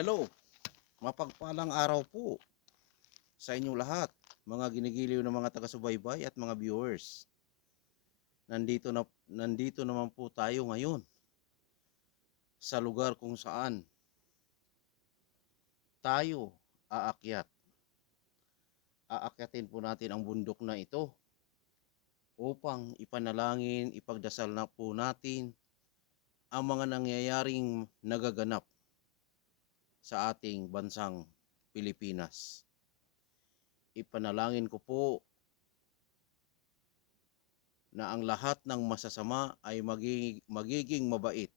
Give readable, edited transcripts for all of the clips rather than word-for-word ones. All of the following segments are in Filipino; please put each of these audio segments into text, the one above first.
Hello, mapagpalang araw po sa inyong lahat, mga ginigiliw ng mga taga-subaybay at mga viewers. Nandito naman po tayo ngayon sa lugar kung saan tayo aakyat. Aakyatin po natin ang bundok na ito upang ipanalangin, ipagdasal na po natin ang mga nangyayaring nagaganap sa ating bansang Pilipinas. Ipanalangin ko po na ang lahat ng masasama ay magiging mabait,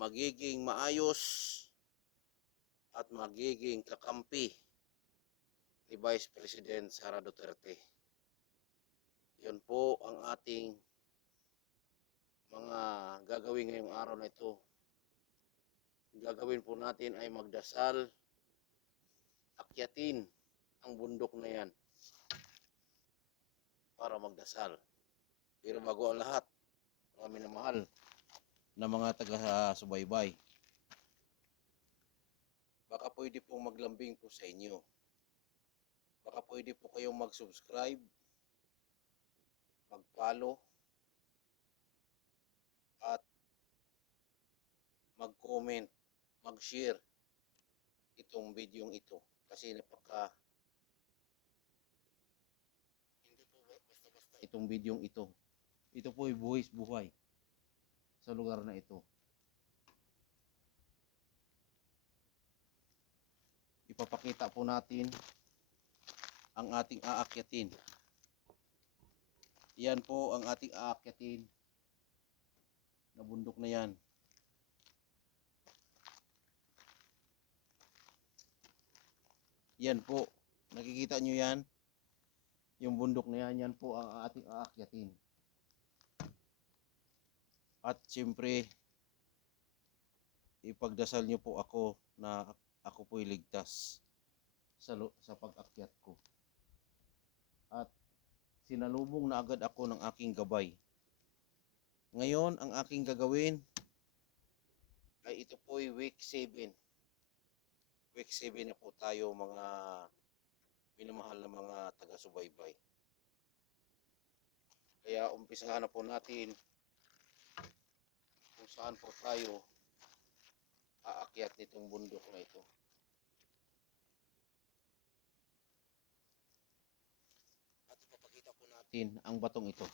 magiging maayos, at magiging kakampi ni Vice President Sara Duterte. Yan po ang ating mga gagawin ngayong araw na ito. Gagawin po natin ay magdasal, akyatin ang bundok na yan para magdasal. Pero bago ang lahat, mga minamahal na mga taga-subaybay, baka pwede pong maglambing po sa inyo. Baka pwede po kayong mag-subscribe, mag-follow, at mag-comment, mag-share itong videong ito. Kasi hindi po basta-basta itong videong ito. Ito po ay buhay sa lugar na ito. Ipapakita po natin ang ating aakyatin. Yan po ang ating aakyatin na bundok na yan. Yan po, nakikita nyo yan? Yung bundok na yan, yan po ang ating aakyatin. At siyempre, ipagdasal nyo po ako na ako po'y ligtas sa pag-akyat ko. At sinalubong na agad ako ng aking gabay. Ngayon, ang aking gagawin ay ito po'y week 7. Week 7 na po tayo, mga minamahal na mga taga-subaybay. Kaya umpisahan na po natin kung saan po tayo aakyat nitong bundok na ito. At ipapakita po natin ang batong ito.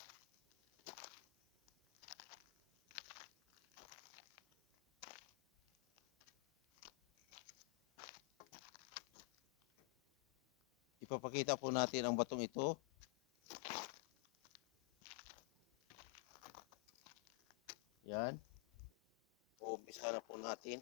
Ipapakita po natin ang batong ito. Yan. Umpisahan na po natin.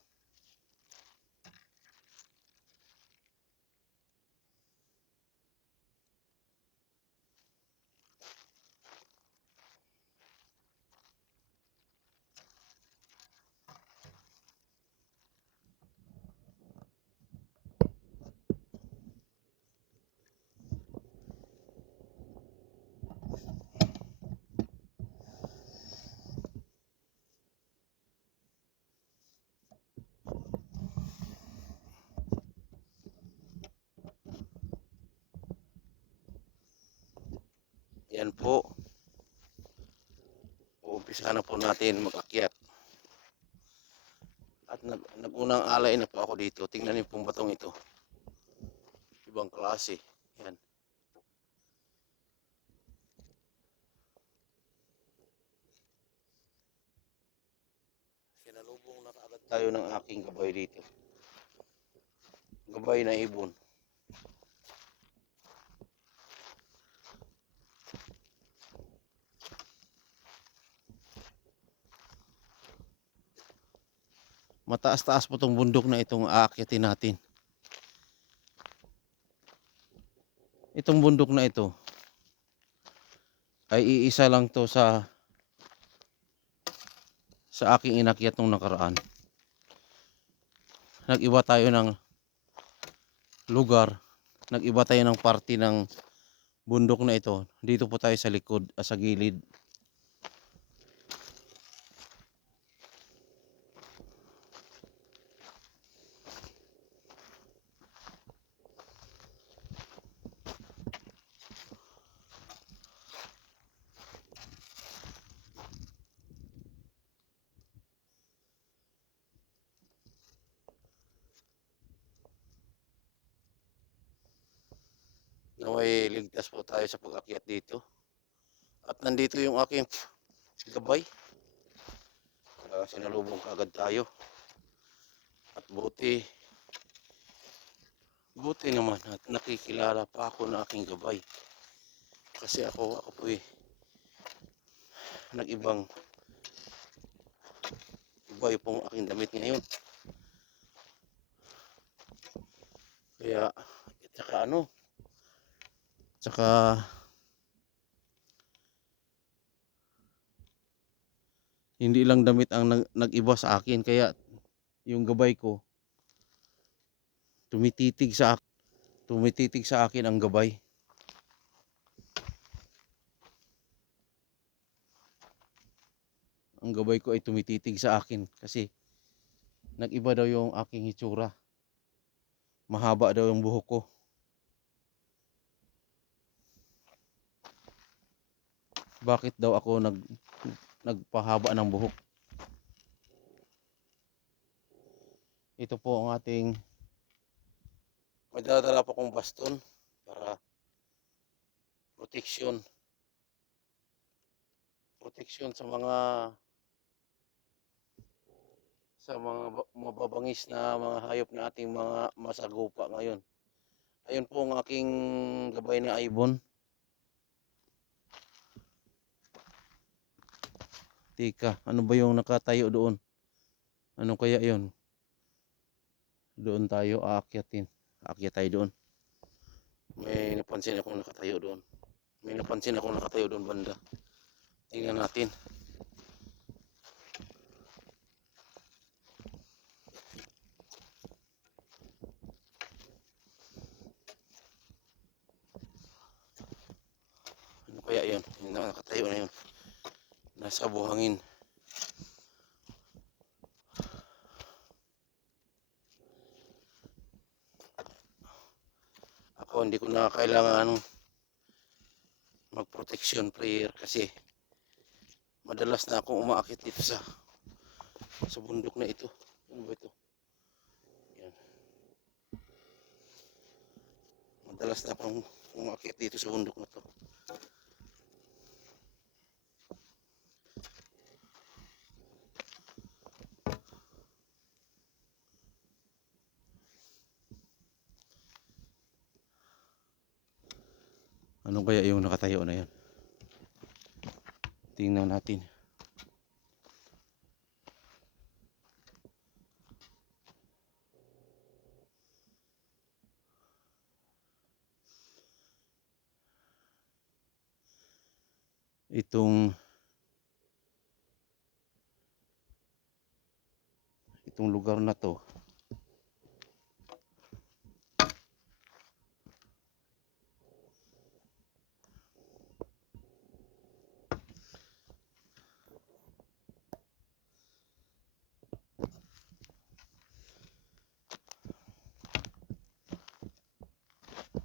Yan po. Umpisa na po natin mag-akyat. At nag-unang alay na po ako dito. Tingnan niyo pong batong ito. Ibang klase. Yan. Sinalubong na kaagad tayo ng aking gabay dito. Gabay na ibon. Mataas-taas po itong bundok na itong aakyatin natin. Itong bundok na ito ay iisa lang to sa aking inakyat nung nakaraan. Nag-iba tayo ng lugar, nag-iba tayo ng parte ng bundok na ito. Dito po tayo sa likod, sa gilid. naway ligtas po tayo sa pag-akyat dito. At nandito yung aking gabay. Sinalubong kaagad tayo. At buti naman at nakikilala pa ako ng aking gabay. Kasi ako po'y nag-ibang iba pong aking damit ngayon. Kaya, tsaka hindi lang damit ang nag-iba sa akin, kaya yung gabay ko tumititig sa akin ang gabay. Ang gabay ko ay tumititig sa akin kasi nag-iba daw yung aking hitsura. Mahaba daw yung buhok ko. Bakit daw ako nagpahaba ng buhok? Ito po ang ating, may dala po kong baston para protection sa mga mababangis na mga hayop na ating mga masagupa ngayon. Ayun po ang aking gabay na ibon. Tika, ano ba yung nakatayo doon? Ano kaya yun? Doon tayo aakyatin. Aakyat tayo doon. May napansin akong nakatayo doon banda. Tingnan natin. Ano kaya yun? Yung nakatayo na yun. Nasa buhangin. Ako hindi ko na kailangan mag-protection prayer kasi madalas na akong umaakit dito sa bundok na ito. Ano ba ito? Yan. Madalas na akong umaakit dito sa bundok na to. Ano kaya yung nakatayo na yan? Tingnan natin. Itong lugar na to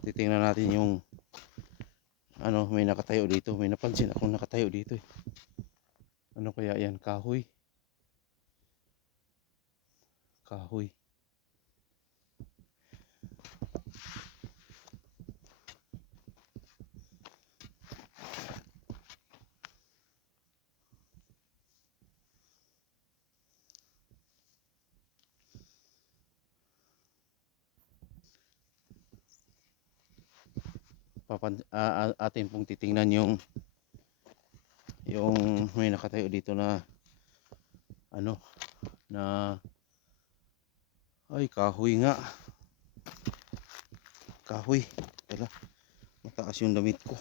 titingnan natin yung may nakatayo dito. May napansin akong nakatayo dito eh. Ano kaya yan? Kahoy. Atin pong titingnan yung may nakatayo dito na ay kahoy nga. Kahoy. Tala, mataas yung damit ko.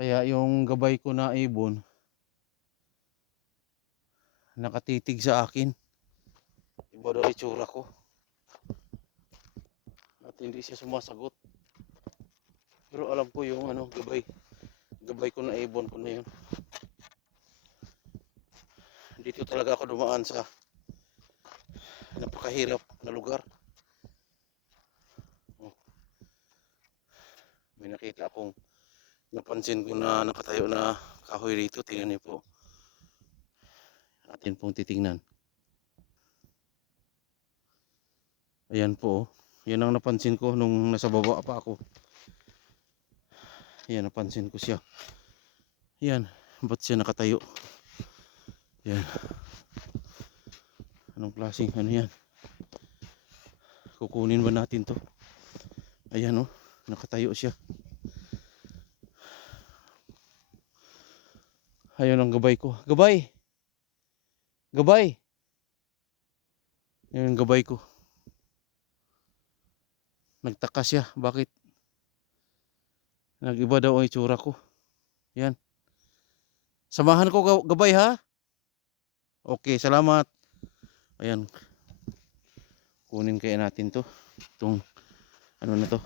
Kaya yung gabay ko na ibon nakatitig sa akin. Iba daw itsura ko. At hindi siya sumasagot. Pero alam ko yung gabay ko na ibon ko na yun. Dito talaga ako dumaan sa napakahirap na lugar. May nakita akong napansin ko na nakatayo na kahoy dito. Tingnan niyo po. atin pong titingnan. Ayan po, oh. Yan ang napansin ko nung nasa baba pa ako. Yan, napansin ko siya. Yan, ba't siya nakatayo? Yan. Anong klaseng ano yan? Kukunin ba natin to? Ayan, oh, nakatayo siya. Ayun ang gabay ko. Gabay! Gabay! Yan ang gabay ko. Nagtaka siya. Bakit? Nag-iba daw ang itsura ko. Yan. Samahan ko gabay ha? Okay, salamat. Ayan. Kunin kaya natin to. Itong ano na to.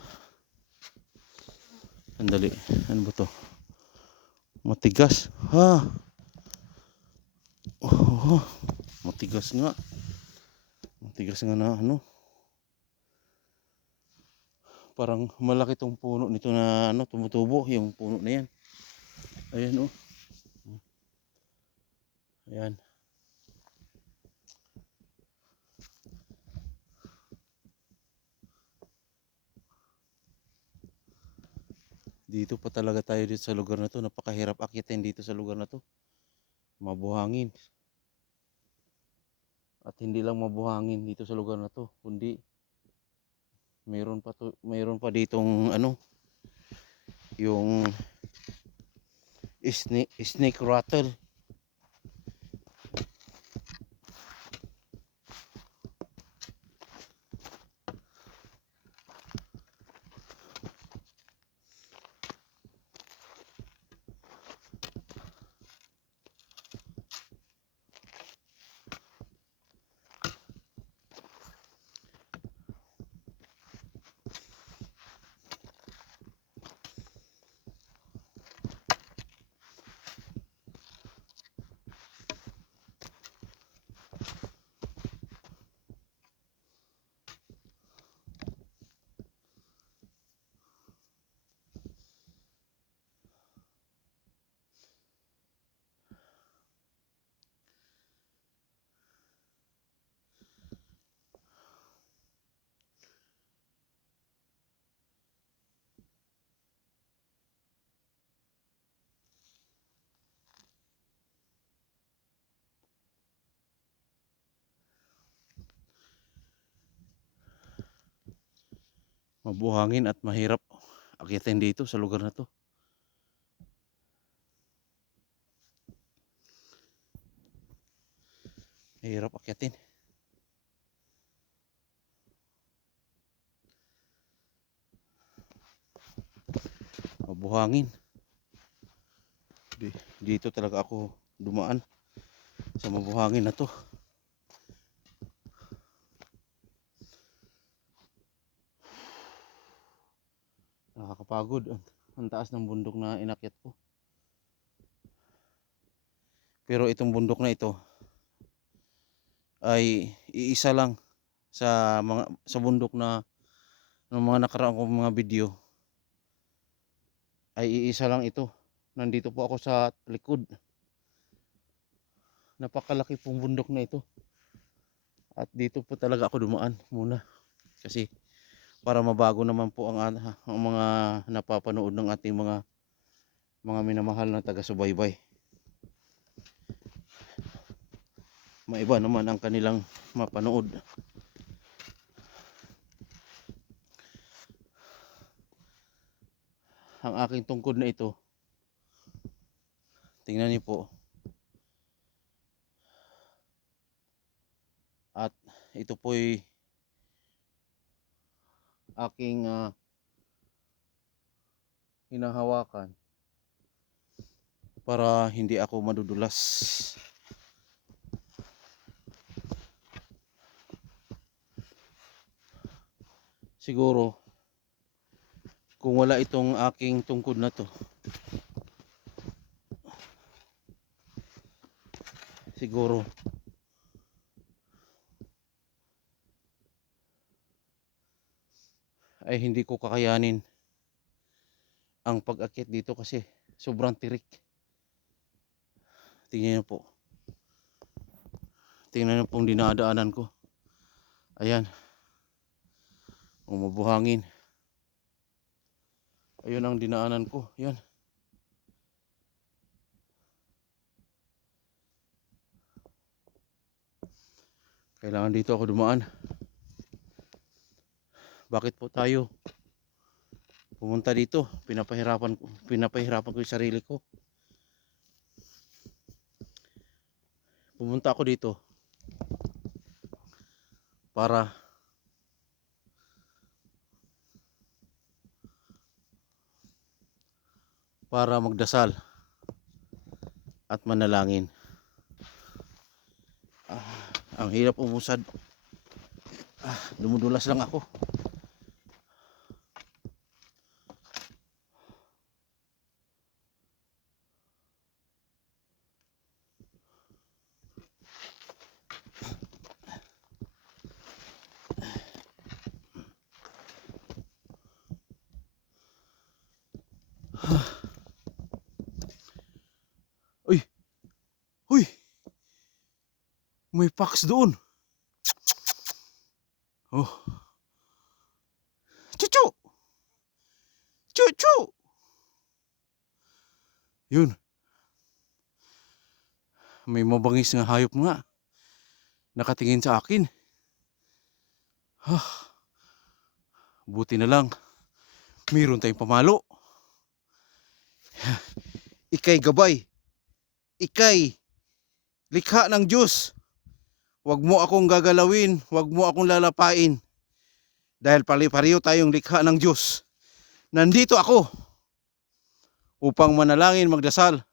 Sandali. Ano ba to? Matigas. Ha? Oh, matigas nga. Matigas nga na ano. Parang malaki tong puno nito na ano, tumutubo yung puno na yan. Ayan, oh. Ayan. Dito pa talaga tayo dito sa lugar na to. Napakahirap akitin dito sa lugar na to. Mabuhangin. At hindi lang mabuhangin dito sa lugar na to, kundi mayroon pa ditong ano, yung snake rattle. Mabuhangin at mahirap akitin dito sa lugar na to. Mahirap akitin. Mabuhangin. Dito talaga ako dumaan sa mabuhangin na to. Nakakapagod ang taas ng bundok na inakyat ko. Pero itong bundok na ito ay iisa lang sa bundok na ng mga nakaraan kong mga video, ay iisa lang ito. Nandito po ako sa likod. Napakalaki pong bundok na ito. At dito po talaga ako dumaan muna. Kasi para mabago naman po ang mga napapanood ng ating mga minamahal na taga-subaybay. Maiba naman ang kanilang mapanood. Ang aking tungkod na ito, tingnan niyo po. At ito po'y aking hinahawakan para hindi ako madudulas. Siguro kung wala itong aking tungkod na to, siguro ay hindi ko kakayanin ang pag-akyat dito kasi sobrang tirik. Tingnan niyo po. Tingnan niyo pong dinadaanan ko. Ayan. Umubuhangin. Ayun ang dinaanan ko. Yan. Kailangan dito ako dumaan. Bakit po tayo pumunta dito? Pinapahirapan ko yung sarili ko. Pumunta ako dito para magdasal at manalangin. Ang hirap umusad. Dumudulas lang ako. Uy! Uy! May fox doon. Oh. Chuchu! Chuchu! Yun. May mabangis na hayop nga. Nakatingin sa akin. Buti na lang. Mayroon tayong pamalo. Ika'y gabay. Ika'y likha ng Diyos. Huwag mo akong gagalawin. Huwag mo akong lalapain. Dahil pari-pareho tayong likha ng Diyos. Nandito ako upang manalangin, magdasal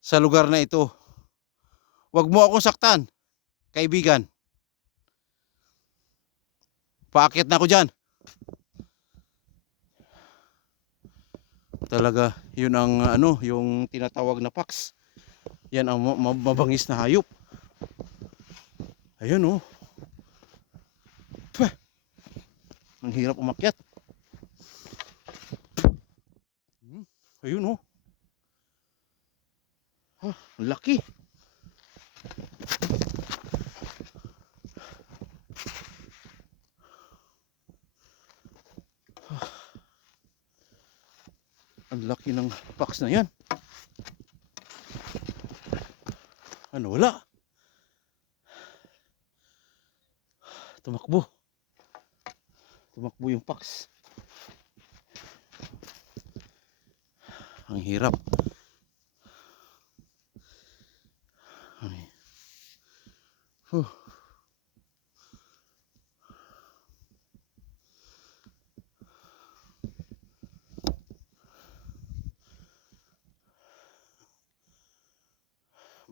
sa lugar na ito. Huwag mo akong saktan, kaibigan. Paakyat na ako dyan. Talaga, yun ang yung tinatawag na fox. Yan ang mabangis na hayop. Ayun oh. Ang hirap umakyat. Ayun oh. Ang laki. Ang laki ng fox na yan. Ano, wala. Tumakbo. Tumakbo yung fox. Ang hirap.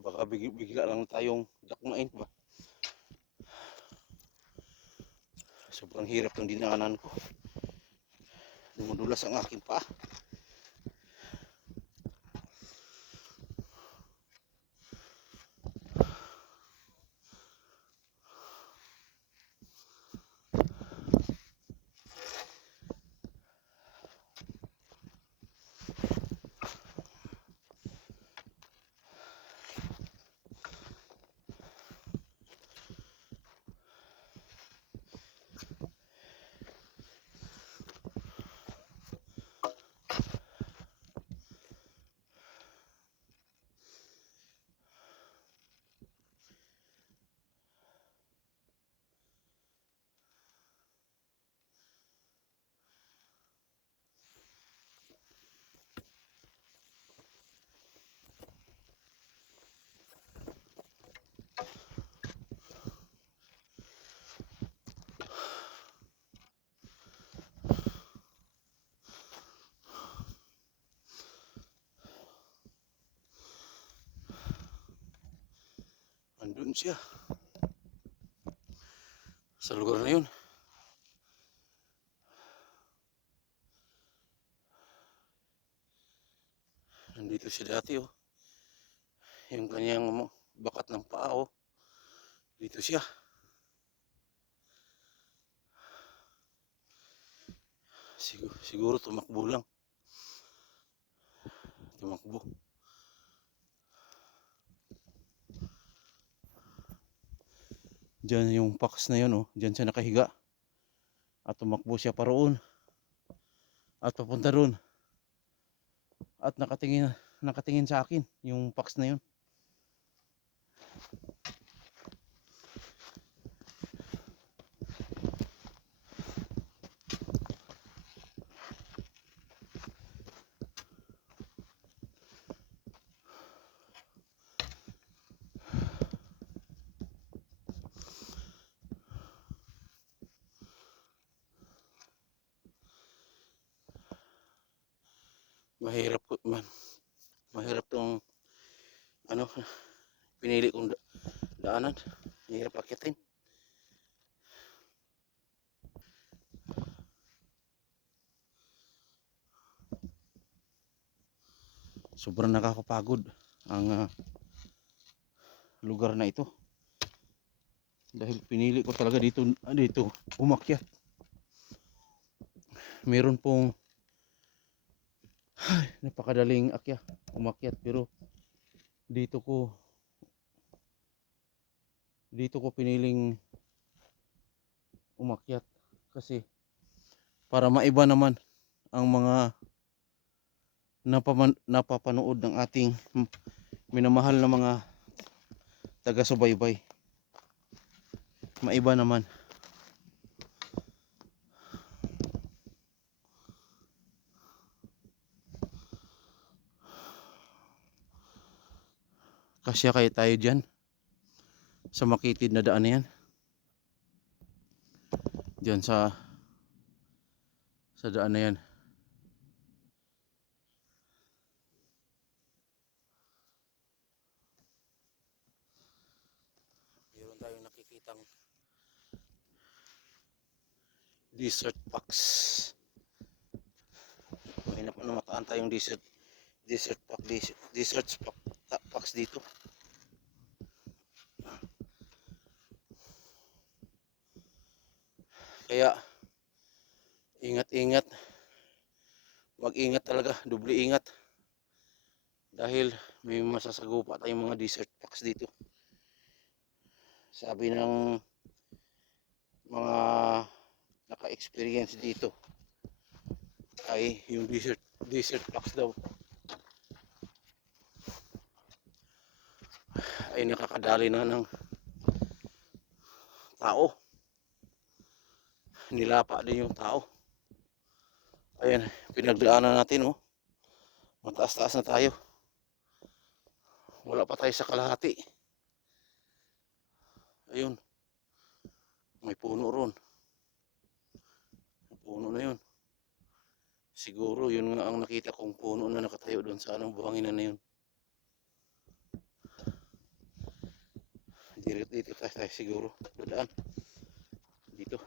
Baka bigla lang tayong dakmain ba. Sobrang hirap ng dinaanan ko. Dumudulas ang aking paa. Andun siya. Sa lugar na yun. Nandito siya dati oh. Yung kanyang bakat ng paa oh. Dito siya. Siguro tumakbo lang. Tumakbo. Diyan yung fox na yun, oh. Diyan siya nakahiga. At tumakbo siya pa roon. At papunta roon. At nakatingin sa akin yung fox na yun. Mahirap tong ano, pinili kong daanan. Mahirap akyatin. Sobrang nakakapagod ang lugar na ito. Dahil pinili ko talaga dito umakyat. Meron pong napakadaling umakyat, pero dito ko piniling umakyat kasi para maiba naman ang mga napapanood ng ating minamahal na mga taga-subaybay. Maiba naman. Kasya kaya tayo dyan sa makitid na daan na yan. Dyan sa daan na yan. Meron tayong nakikitang desert fox. May namataan tayong desert fox dito. Kaya ingat-ingat. Mag-ingat talaga, doble ingat. Dahil may masasagupa tayong mga desert fox dito. Sabi ng mga naka-experience dito ay yung desert fox daw ay nakakadali na ng tao. Nilapa din yung tao. Ayan, pinagdaanan natin, oh. Mataas-taas na tayo. Wala pa tayo sa kalahati. Ayun. May puno ron. Puno na yun. Siguro yun nga ang nakita kong puno na nakatayo doon sa anong buhanginan na yun. Dito tayo siguro. Dadaan. Dito.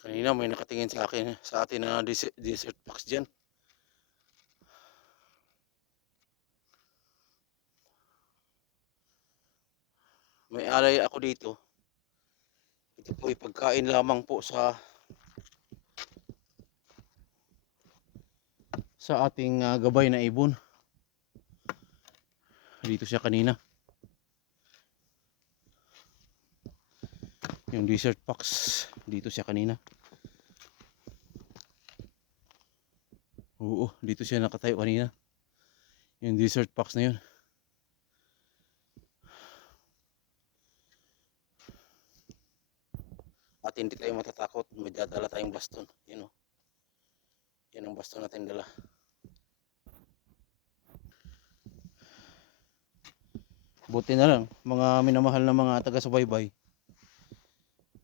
Kanina may nakatingin sa atin na desert fox dyan. May alay ako dito. Ito po ay pagkain lamang po sa ating gabay na ibon. Dito siya kanina. Yung desert fox, dito siya kanina. Oo, dito siya nakatayo kanina. Yung desert fox na yun. At hindi tayo matatakot, may dadala tayong baston. Yun, oh. Yan ang baston natin dala. Buti na lang, mga minamahal na mga taga-subaybay,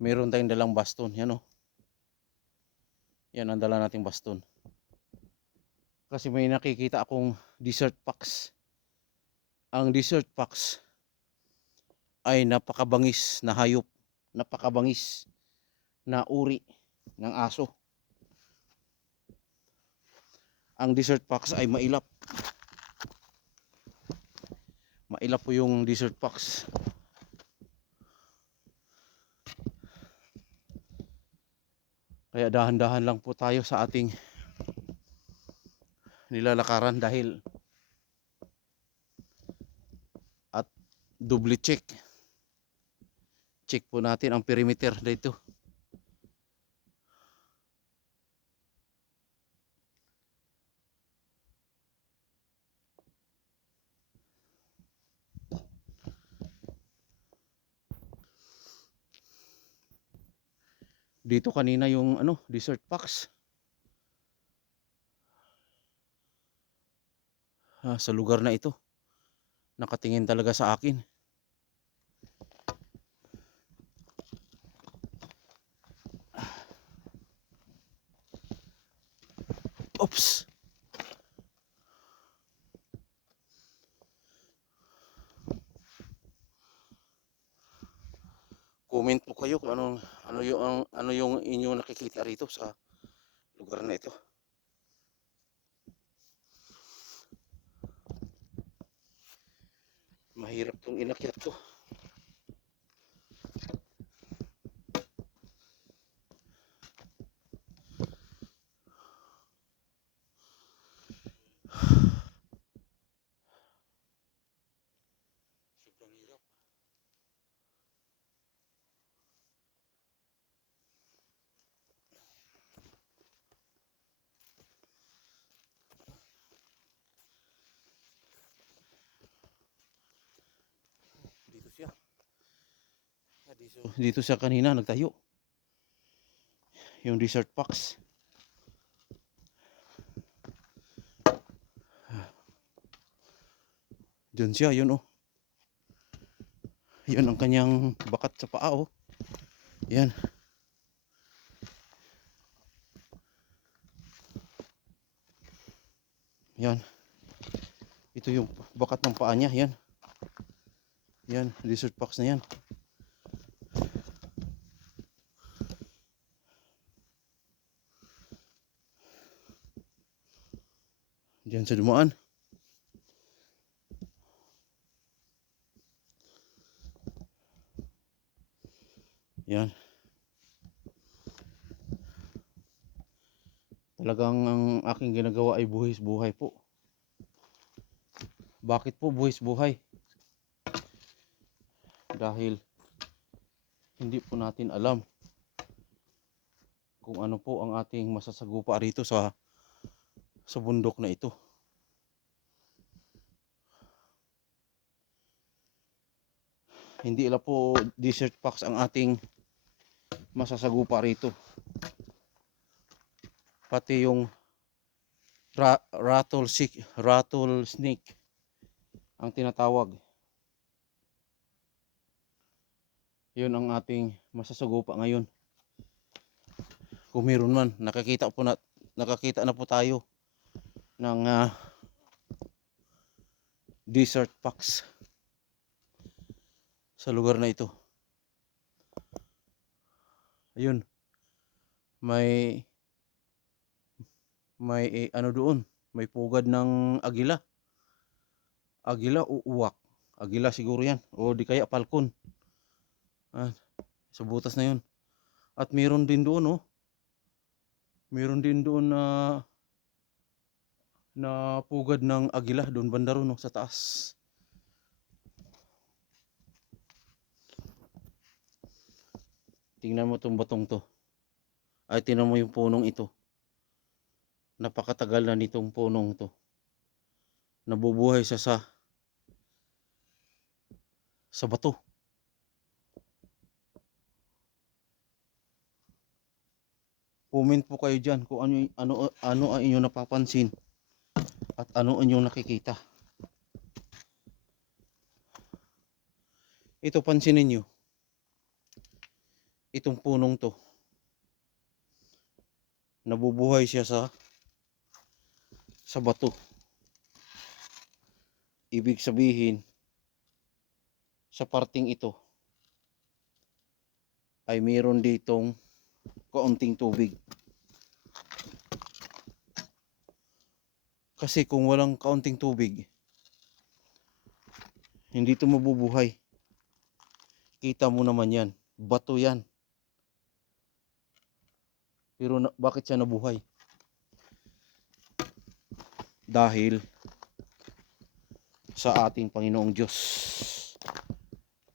meron tayong dalang baston. Yan, oh. Yan ang dala nating baston. Kasi may nakikita akong desert fox. Ang desert fox ay napakabangis na hayop. Napakabangis na uri ng aso. Ang desert fox ay mailap. Mailap po yung desert fox. Kaya dahan-dahan lang po tayo sa ating nilalakaran dahil at double check. Check po natin ang perimeter dito. Dito kanina yung desert fox. Sa lugar na ito. Nakatingin talaga sa akin. Oops. Comment po kayo kung ano yung inyong nakikita rito sa lugar na ito. Mahirap tong inakyat ko. Sobrang hirap. Dito siya. Dito siya kanina nagtayo. Yung desert fox. Diyan siya, yun oh. Yun ang kanyang bakat sa paa oh. Yan. Yan. Ito yung bakat ng paa niya, yan. Yan, desert fox na yan. Diyan sa dumaan. Yan. Talagang ang aking ginagawa ay buhis buhay po. Bakit po buhis buhay? Dahil hindi po natin alam kung ano po ang ating masasagupa rito sa bundok na ito. Hindi lang po desert fox ang ating masasagupa rito. Pati yung rattlesnake ang tinatawag. Yun ang ating masasagupa ngayon. Kung meron man, nakakita na po tayo ng desert fox sa lugar na ito. Ayun. May doon, may pugad ng agila. Agila o uwak. Agila siguro yan, o di kaya falcon. Sa butas na yun. At meron din doon oh. Meron din doon na pugad ng agila doon banda ron oh, sa taas. Tingnan mo itong batong to. Ay, tingnan mo yung punong ito. Napakatagal na nitong punong to. Nabubuhay siya sa bato. Comment po kayo dyan kung ano ang inyong napapansin at ano ang inyong nakikita. Ito, pansinin nyo. Itong punong to. Nabubuhay siya sa bato. Ibig sabihin, sa parting ito ay mayroon ditong kaunting tubig. Kasi kung walang kaunting tubig, hindi ito mabubuhay. Kita mo naman yan. Bato yan. Pero bakit siya nabuhay? dahil sa ating Panginoong Diyos.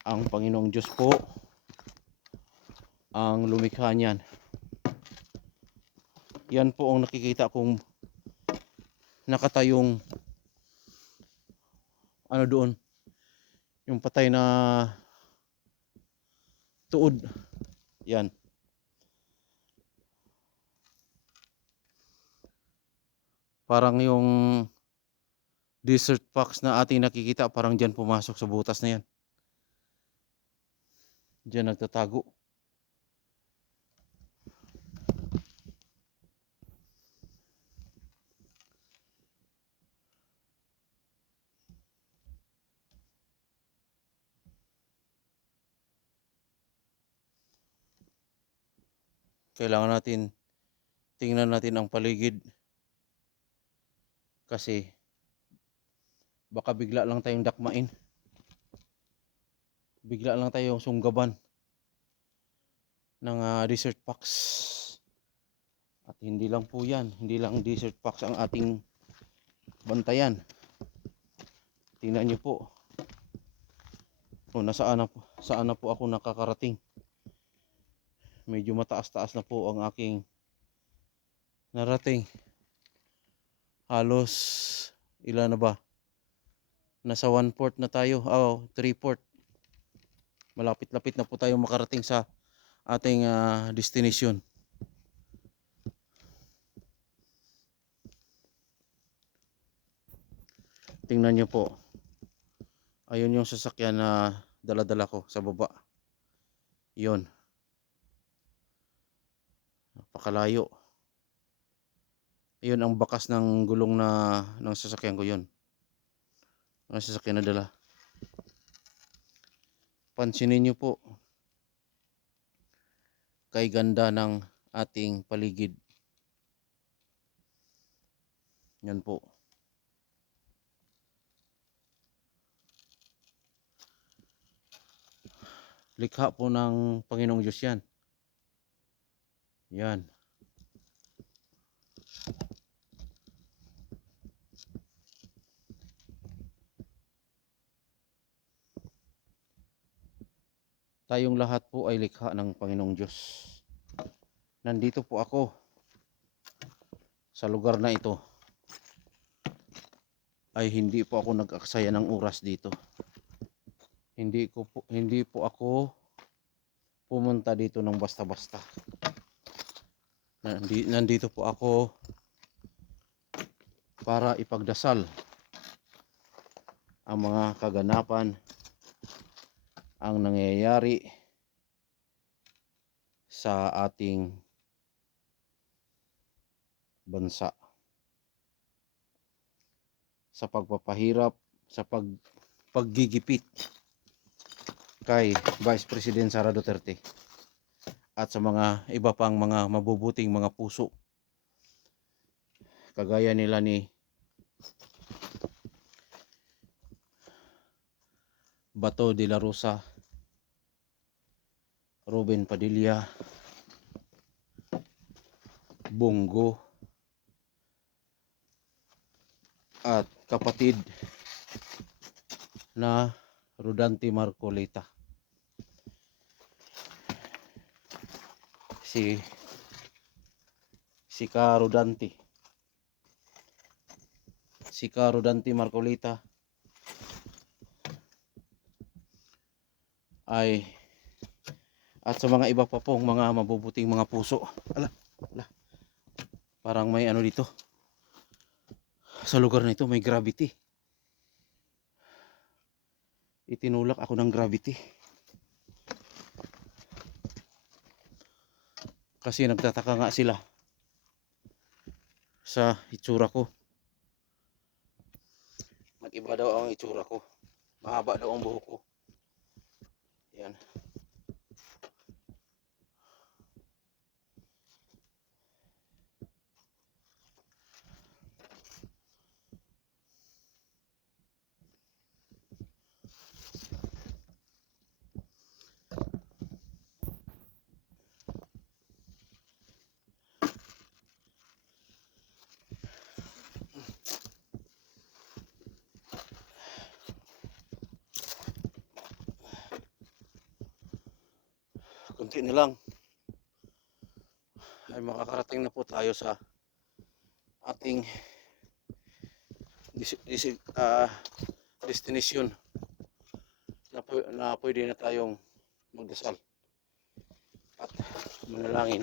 Ang Panginoong Diyos po ang lumikha niyan. Yan po ang nakikita kong nakatayong ano doon, yung patay na tuod. Yan. Parang yung desert fox na ating nakikita, parang dyan pumasok sa butas na yan. Dyan nagtatago. Kailangan natin tingnan natin ang paligid kasi baka bigla lang tayong dakmain. Bigla lang tayong sunggaban ng desert fox. At hindi lang po yan, hindi lang desert fox ang ating bantayan. Tingnan niyo po. Saan na po ako nakakarating. Medyo mataas-taas na po ang aking narating. Halos ilan na ba? Nasa 1/4 na tayo. 3/4. Malapit-lapit na po tayo makarating sa ating destination. Tingnan nyo po. Ayun yung sasakyan na dala-dala ko sa baba. Yun. Napakalayo. Yun ang bakas ng gulong ng sasakyan ko yun. Ang sasakyan na dala. Pansinin nyo po. Kay ganda ng ating paligid. Yan po. Likha po ng Panginoong Diyos yan. Yan. Tayong lahat po ay likha ng Panginoong Diyos. Nandito po ako sa lugar na ito. Ay hindi po ako nag-aksaya ng oras dito. Hindi po ako pumunta dito ng basta-basta. Nandito po ako para ipagdasal ang mga kaganapan ang nangyayari sa ating bansa. Sa pagpapahirap, sa paggigipit kay Vice President Sara Duterte at sa mga iba pang mga mabubuting mga puso kagaya nila ni Bato de la Rosa, Ruben Padilla, Bongo at kapatid na Rodante Marcolita. Si Ka Rodante Marcolita ay at sa mga iba pa pong mga mabubuting mga puso. Ala. Parang may ano dito. Sa lugar na ito may gravity. Itinulak ako ng gravity. Kasi nagtataka nga sila sa itsura ko. Nag-iba daw ang itsura ko. Mahaba daw ang buhok ko. Yan. kunti na lang ay makakarating na po tayo sa ating destination na pwede na tayong magdasal at manalangin.